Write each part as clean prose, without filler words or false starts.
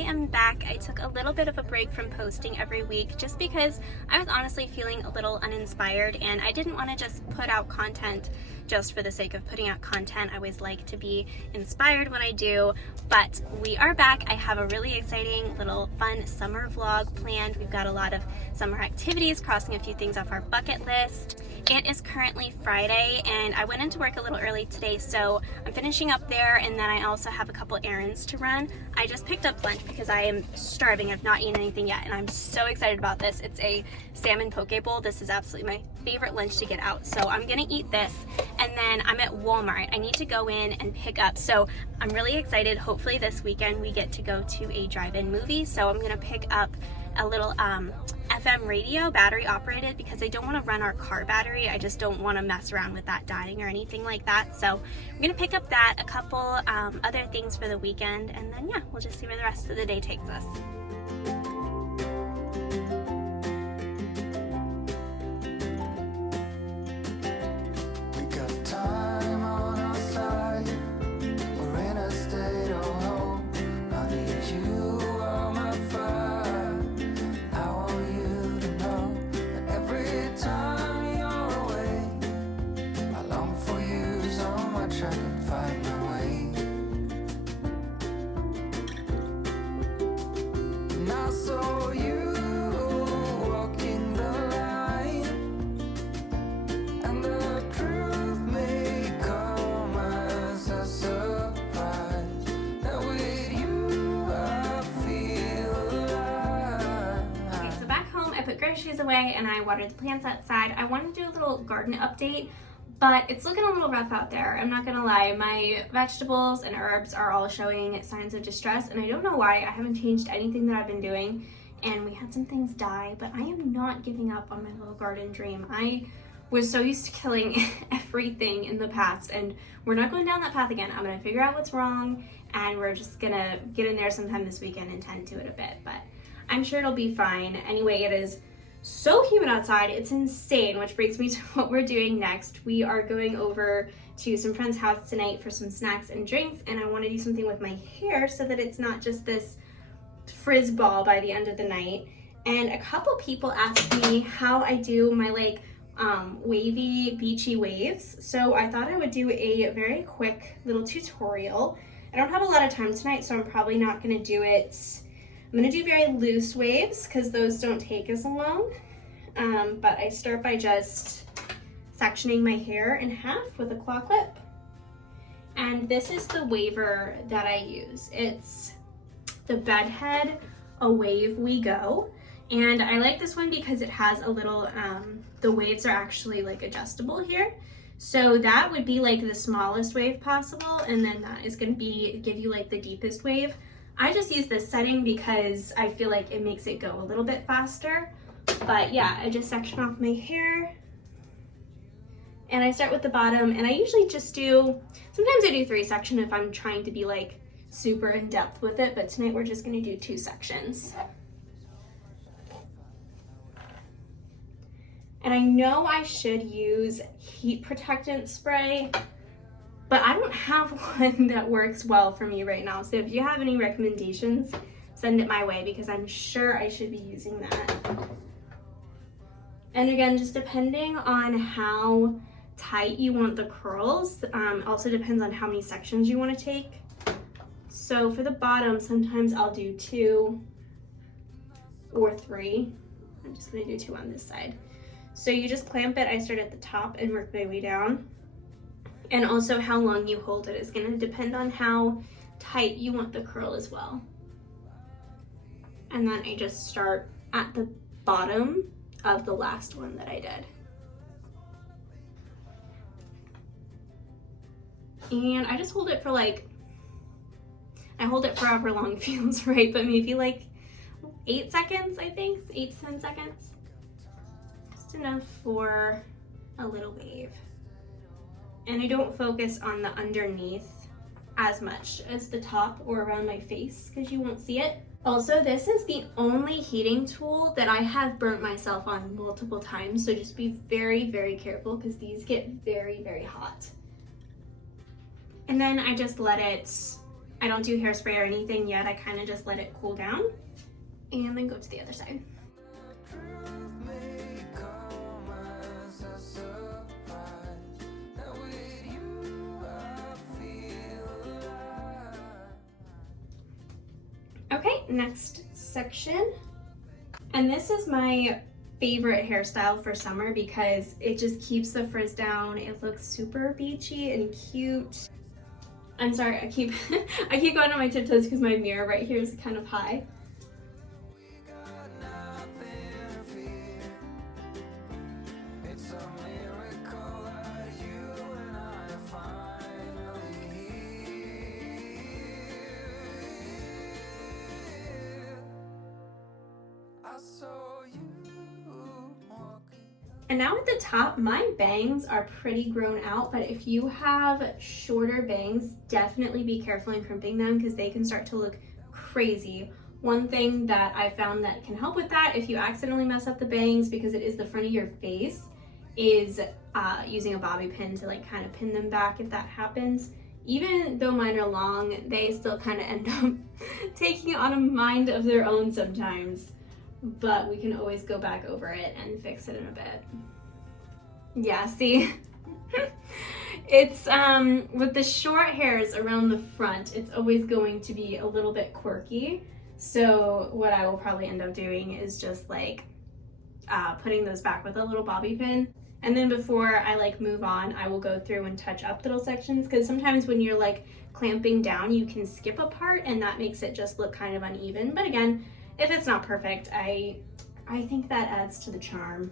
am back. I took a little bit of a break from posting every week just because I was honestly feeling a little uninspired and I didn't want to just put out content just for the sake of putting out content. I always like to be inspired when I do, but we are back. I have a really exciting little fun summer vlog planned. We've got a lot of summer activities, crossing a few things off our bucket list. It is currently Friday and I went into work a little early today, so I'm finishing up there, and then I also have a couple errands to run. I just picked up lunch because I am starving. I've not eaten anything yet and I'm so excited about this. It's a salmon poke bowl. This is absolutely my favorite lunch to get out, so I'm gonna eat this. And then I'm at Walmart. I need to go in and pick up, so I'm really excited. Hopefully this weekend we get to go to a drive-in movie, so I'm gonna pick up a little FM radio, battery operated, because I don't want to run our car battery. I just don't want to mess around with that dying or anything like that. So I'm gonna pick up that, a couple other things for the weekend, and then yeah, we'll just see where the rest of the day takes us. Groceries away and I watered the plants outside. I want to do a little garden update, but it's looking a little rough out there. I'm not gonna lie. My vegetables and herbs are all showing signs of distress, and I don't know why. I haven't changed anything that I've been doing, and we had some things die, but I am not giving up on my little garden dream. I was so used to killing everything in the past, and we're not going down that path again. I'm gonna figure out what's wrong, and we're just gonna get in there sometime this weekend and tend to it a bit, but I'm sure it'll be fine. Anyway, it is so humid outside, it's insane, which brings me to what we're doing next. We are going over to some friend's house tonight for some snacks and drinks, and I want to do something with my hair so that it's not just this frizz ball by the end of the night. And a couple people asked me how I do my wavy beachy waves, so I thought I would do a very quick little tutorial. I don't have a lot of time tonight, so I'm probably not going to do it. I'm gonna do very loose waves because those don't take as long, but I start by just sectioning my hair in half with a claw clip. And this is the waver that I use. It's the Bedhead A Wave We Go. And I like this one because it has a little, the waves are actually like adjustable here. So that would be like the smallest wave possible, and then that is gonna give you like the deepest wave. I just use this setting because I feel like it makes it go a little bit faster. But yeah, I just section off my hair and I start with the bottom, and I usually just sometimes I do 3 section if I'm trying to be like super in depth with it, but tonight we're just gonna do 2 sections. And I know I should use heat protectant spray, but I don't have one that works well for me right now. So if you have any recommendations, send it my way because I'm sure I should be using that. And again, just depending on how tight you want the curls, also depends on how many sections you want to take. So for the bottom, sometimes I'll do 2 or 3. I'm just gonna do 2 on this side. So you just clamp it. I start at the top and work my way down. And also how long you hold it is gonna depend on how tight you want the curl as well. And then I just start at the bottom of the last one that I did. And I just hold it for I hold it for however long feels right, but maybe like 8 seconds, I think, 8 to 10 seconds. Just enough for a little wave. And I don't focus on the underneath as much as the top or around my face because you won't see it. Also, this is the only heating tool that I have burnt myself on multiple times, so just be very, very careful because these get very, very hot. And then I just let it I don't do hairspray or anything yet. I kind of just let it cool down and then go to the other side. Okay, next section. And this is my favorite hairstyle for summer because it just keeps the frizz down. It looks super beachy and cute. I'm sorry, I keep I keep going on my tiptoes because my mirror right here is kind of high. And now at the top, my bangs are pretty grown out, but if you have shorter bangs, definitely be careful in crimping them because they can start to look crazy. One thing that I found that can help with that, if you accidentally mess up the bangs because it is the front of your face, is using a bobby pin to like kind of pin them back if that happens. Even though mine are long, they still kind of end up taking on a mind of their own sometimes. But we can always go back over it and fix it in a bit. Yeah, see? It's, with the short hairs around the front, it's always going to be a little bit quirky. So what I will probably end up doing is just like putting those back with a little bobby pin. And then before I like move on, I will go through and touch up little sections because sometimes when you're like clamping down, you can skip a part and that makes it just look kind of uneven. But again, if it's not perfect, I think that adds to the charm.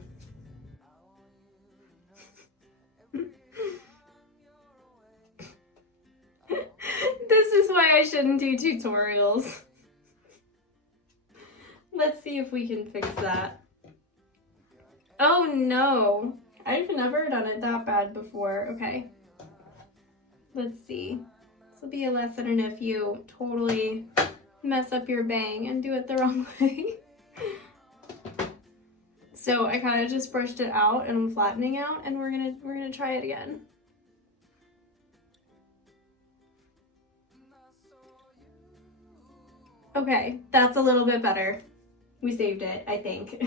This is why I shouldn't do tutorials. Let's see if we can fix that. Oh no, I've never done it that bad before. Okay, let's see. This will be a lesson in if you totally mess up your bang and do it the wrong way. So I kind of just brushed it out and I'm flattening out, and we're gonna try it again. Okay, that's a little bit better. We saved it, I think.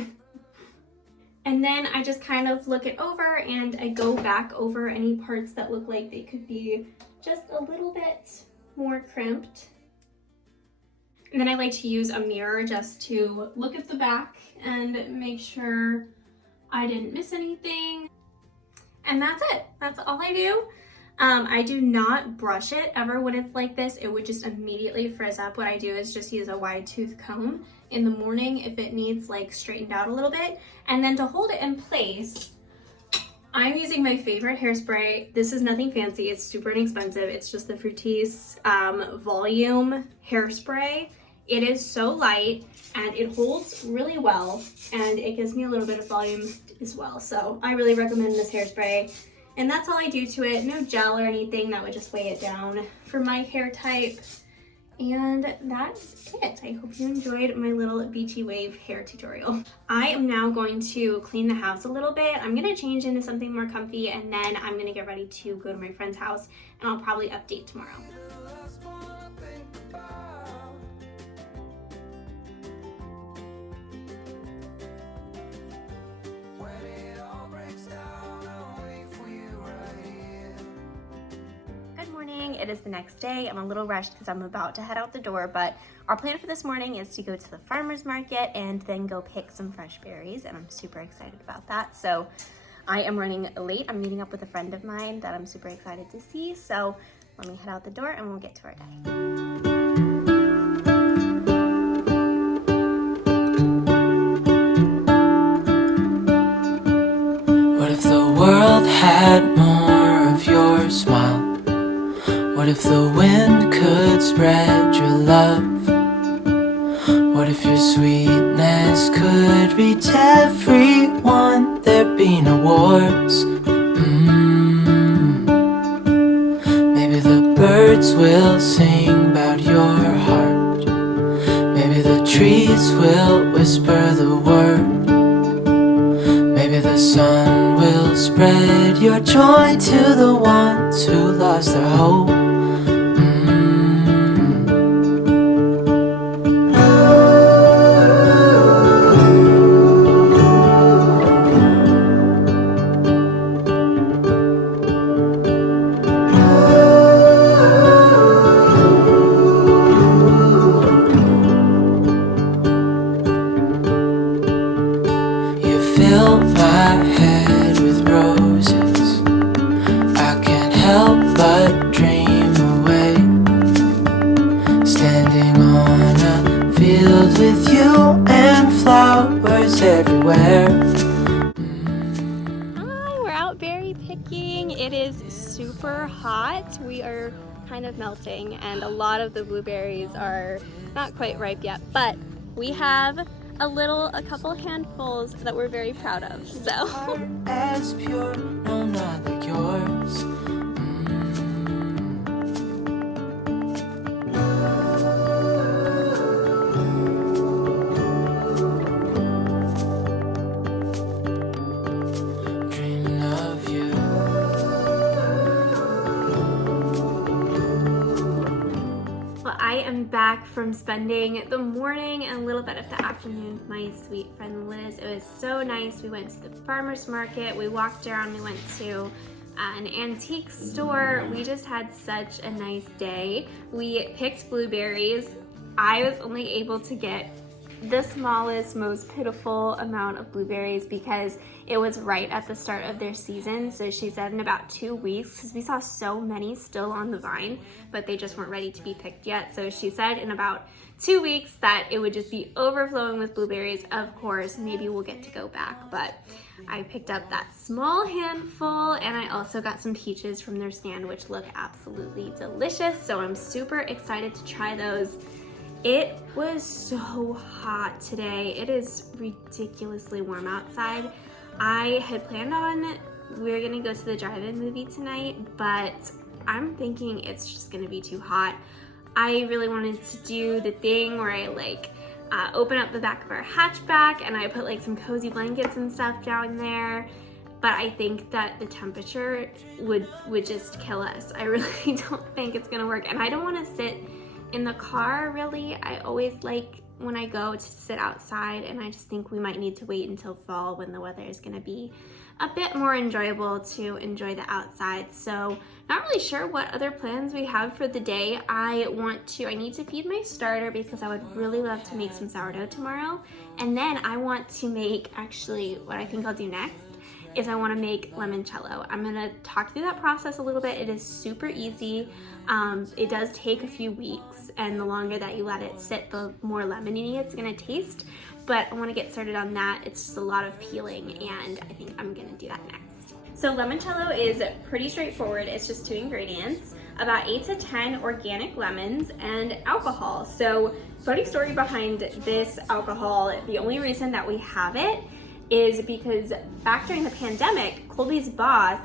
And then I just kind of look it over and I go back over any parts that look like they could be just a little bit more crimped. And then I like to use a mirror just to look at the back and make sure I didn't miss anything. And that's it. That's all I do. I do not brush it ever when it's like this. It would just immediately frizz up. What I do is just use a wide tooth comb in the morning if it needs like straightened out a little bit. And then to hold it in place, I'm using my favorite hairspray. This is nothing fancy. It's super inexpensive. It's just the Fructis Volume Hairspray. It is so light and it holds really well and it gives me a little bit of volume as well. So I really recommend this hairspray. And that's all I do to it. No gel or anything that would just weigh it down for my hair type. And that's it. I hope you enjoyed my little beachy wave hair tutorial. I am now going to clean the house a little bit. I'm gonna change into something more comfy and then I'm gonna get ready to go to my friend's house and I'll probably update tomorrow. It is the next day. I'm a little rushed because I'm about to head out the door, but our plan for this morning is to go to the farmer's market and then go pick some fresh berries, and I'm super excited about that. So I am running late. I'm meeting up with a friend of mine that I'm super excited to see. So let me head out the door and we'll get to our day. What if the world had more of your smile? What if the wind could spread your love? What if your sweetness could reach everyone? There'd be no wars. Maybe the birds will sing about your heart. Maybe the trees will whisper the word. Maybe the sun will spread your joy to the ones who lost their hope. filled with you and flowers everywhere. Hi, we're out berry picking. It is super hot. We are kind of melting and a lot of the blueberries are not quite ripe yet, but we have a couple handfuls that we're very proud of, so. As pure, no, not like yours. Dreaming of you. Well, I am back from spending the morning and a little bit of the afternoon with my sweet friend Liz. It was so nice. We went to the farmer's market, we walked around, we went to an antique store. We just had such a nice day. We picked blueberries. I was only able to get the smallest, most pitiful amount of blueberries because it was right at the start of their season. So she said in about 2 weeks, because we saw so many still on the vine, but they just weren't ready to be picked yet. So she said in about 2 weeks that it would just be overflowing with blueberries. Of course, maybe we'll get to go back, but I picked up that small handful, and I also got some peaches from their stand, which look absolutely delicious. So I'm super excited to try those. It was so hot today. It is ridiculously warm outside. I had planned on we were gonna go to the drive-in movie tonight, but I'm thinking it's just gonna be too hot. I really wanted to do the thing where I open up the back of our hatchback and I put like some cozy blankets and stuff down there. But I think that the temperature would just kill us. I really don't think it's gonna work. And I don't wanna sit in the car, really. I always like when I go to sit outside, and I just think we might need to wait until fall when the weather is gonna be a bit more enjoyable to enjoy the outside. So not really sure what other plans we have for the day. I need to feed my starter because I would really love to make some sourdough tomorrow. And then I want to make, actually what I think I'll do next is I want to make limoncello. I'm gonna talk through that process a little bit. It is super easy. It does take a few weeks, and the longer that you let it sit, the more lemony it's gonna taste. But I want to get started on that. It's just a lot of peeling, and I think I'm gonna do that next. So limoncello is pretty straightforward. It's just 2 ingredients, about 8 to 10 organic lemons, and alcohol. So funny story behind this alcohol. The only reason that we have it is because back during the pandemic, Colby's boss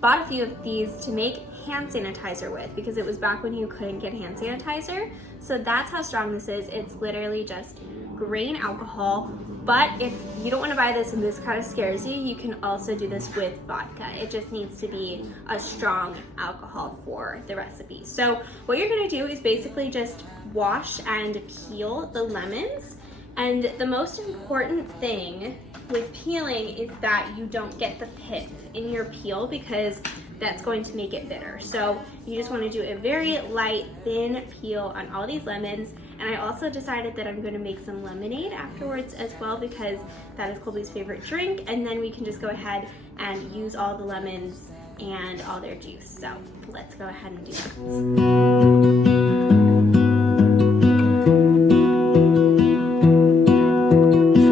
bought a few of these to make hand sanitizer with, because it was back when you couldn't get hand sanitizer. So that's how strong this is. It's literally just grain alcohol. But if you don't want to buy this and this kind of scares you, you can also do this with vodka. It just needs to be a strong alcohol for the recipe. So what you're gonna do is basically just wash and peel the lemons. And the most important thing with peeling is that you don't get the pith in your peel, because that's going to make it bitter. So you just want to do a very light, thin peel on all these lemons. And I also decided that I'm going to make some lemonade afterwards as well, because that is Colby's favorite drink. And then we can just go ahead and use all the lemons and all their juice. So let's go ahead and do that.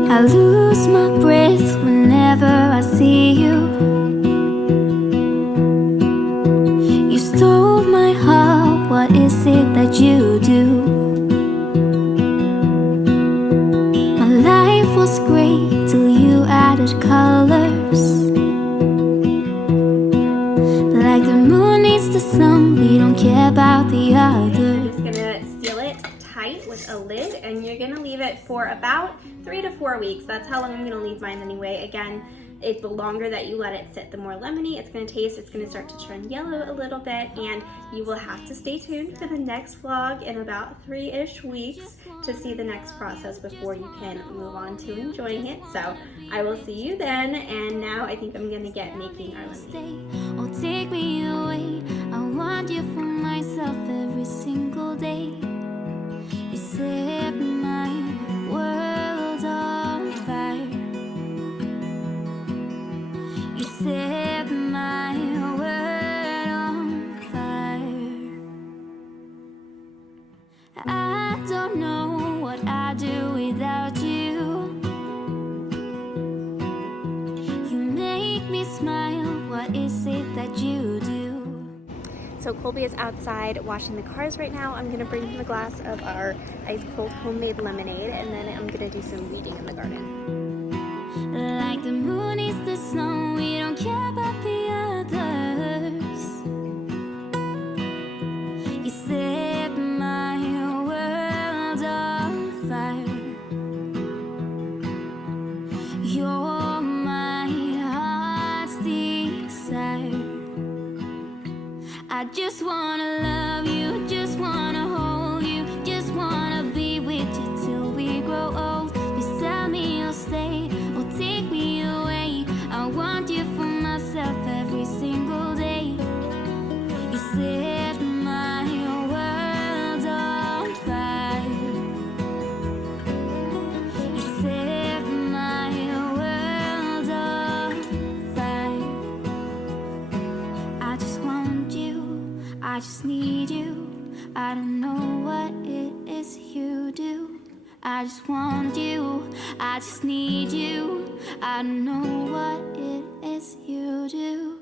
I lose my breath whenever I see you. You stole my heart, what is it that you do? My life was great till you added colors. Like the moon needs the sun, we don't care about the others. I'm just gonna seal it tight with a lid, and you're gonna leave it for about 3 to 4 weeks. That's how long I'm gonna leave mine anyway. Again, the longer that you let it sit, the more lemony it's gonna taste. It's gonna start to turn yellow a little bit, and you will have to stay tuned for the next vlog in about 3-ish weeks to see the next process before you can move on to enjoying it. So I will see you then, and now I think I'm gonna get making our lemonade. Oh, take me away. I want you for myself every single day. You set my world on fire. You set my world on fire. I don't know what I do without you. You make me smile, what is it that you do? So Colby is outside washing the cars right now. I'm gonna bring him a glass of our ice cold homemade lemonade, and then I'm gonna do some weeding in the garden. Like the moon is the snow, we don't care about the others. You set my world on fire. You're my heart's desire. I just wanna love you, just wanna hold you, just wanna be with you till we grow old. Please tell me you'll stay or take me away. I want you for myself every single day. You set my world on fire. You set my world on fire. I just want you, I just need you. I don't know what it is you do. I just want you, I just need you. I don't know what it is you do.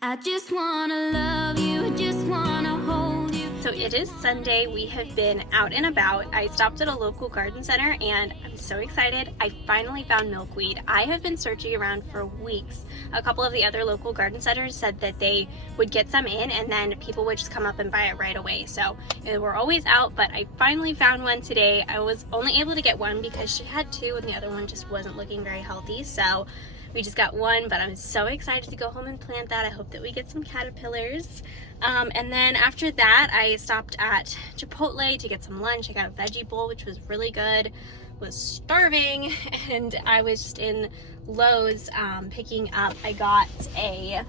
I just wanna love you, just wanna hold you. So it is Sunday. We have been out and about. I stopped at a local garden center and I'm so excited. I finally found milkweed. I have been searching around for weeks. A couple of the other local garden centers said that they would get some in and then people would just come up and buy it right away. So we're always out, but I finally found one today. I was only able to get one because she had two and the other one just wasn't looking very healthy. So we just got one, but I'm so excited to go home and plant that. I hope that we get some caterpillars. And then after that, I stopped at Chipotle to get some lunch. I got a veggie bowl, which was really good. Was starving, and I was just in Lowe's picking up. I got a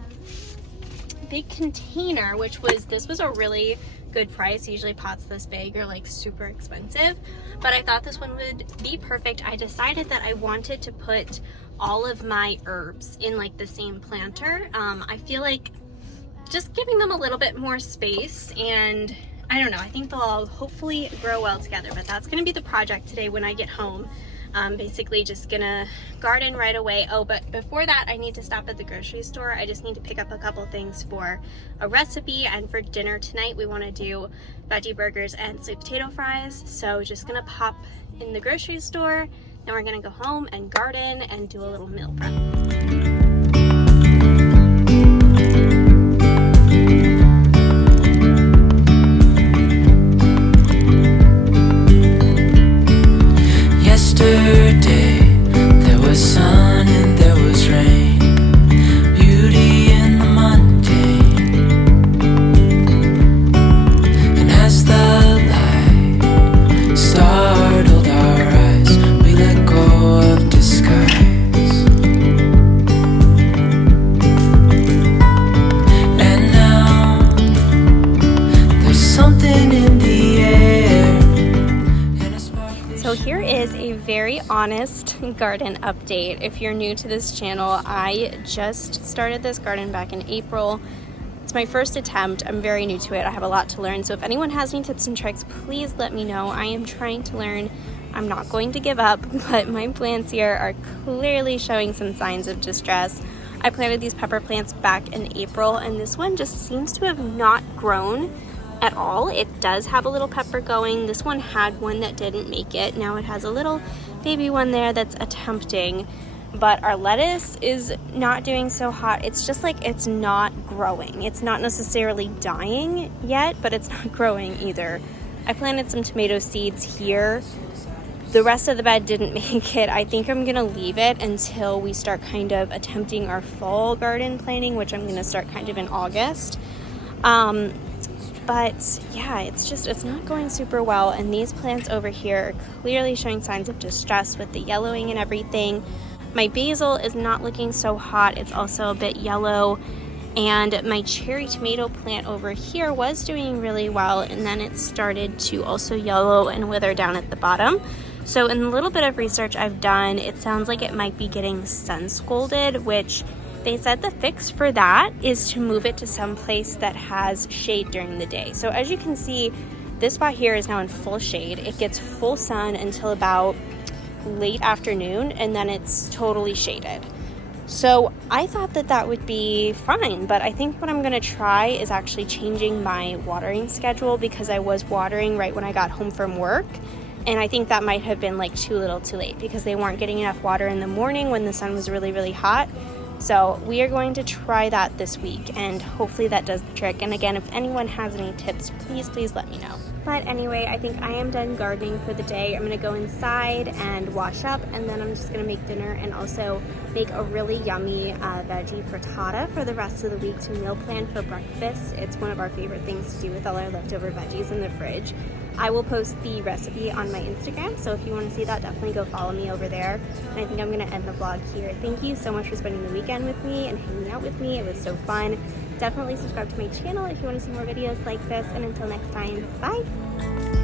big container, this was a really good price. Usually pots this big are like super expensive, but I thought this one would be perfect. I decided that I wanted to put all of my herbs in like the same planter. I feel like just giving them a little bit more space, and I don't know, I think they'll all hopefully grow well together, but that's gonna be the project today when I get home. Basically just gonna garden right away. Oh, but before that, I need to stop at the grocery store. I just need to pick up a couple things for a recipe, and for dinner tonight we want to do veggie burgers and sweet potato fries. So just gonna pop in the grocery store, then we're gonna go home and garden and do a little meal prep. Yesterday, there was sun and there was rain, beauty in the mundane. And as the light startled our eyes, we let go of disguise. And now, there's something in the air. So here is a very honest garden update. If you're new to this channel, I just started this garden back in April. It's my first attempt. I'm very new to it. I have a lot to learn. So if anyone has any tips and tricks, please let me know. I am trying to learn. I'm not going to give up, but my plants here are clearly showing some signs of distress. I planted these pepper plants back in April, and this one just seems to have not grown at all. It does have a little pepper going. This one had one that didn't make it. Now it has a little baby one there that's attempting, but our lettuce is not doing so hot. It's just like it's not growing. It's not necessarily dying yet, but it's not growing either. I planted some tomato seeds here. The rest of the bed didn't make it. I think I'm gonna leave it until we start kind of attempting our fall garden planting, which I'm gonna start kind of in August. But yeah, it's not going super well, and these plants over here are clearly showing signs of distress with the yellowing and everything. My basil is not looking so hot. It's also a bit yellow, and my cherry tomato plant over here was doing really well, and then it started to also yellow and wither down at the bottom. So in the little bit of research I've done, it sounds like it might be getting sun scalded, which they said the fix for that is to move it to some place that has shade during the day. So as you can see, this spot here is now in full shade. It gets full sun until about late afternoon, and then it's totally shaded. So I thought that that would be fine, but I think what I'm going to try is actually changing my watering schedule, because I was watering right when I got home from work, and I think that might have been like too little too late, because they weren't getting enough water in the morning when the sun was really, really hot. So we are going to try that this week, and hopefully that does the trick. And again, if anyone has any tips, please let me know. But anyway, I think I am done gardening for the day. I'm gonna go inside and wash up, and then I'm just gonna make dinner and also make a really yummy veggie frittata for the rest of the week to meal plan for breakfast. It's one of our favorite things to do with all our leftover veggies in the fridge. I will post the recipe on my Instagram, so if you want to see that, definitely go follow me over there. And I think I'm going to end the vlog here. Thank you so much for spending the weekend with me and hanging out with me. It was so fun. Definitely subscribe to my channel if you want to see more videos like this, and until next time, bye!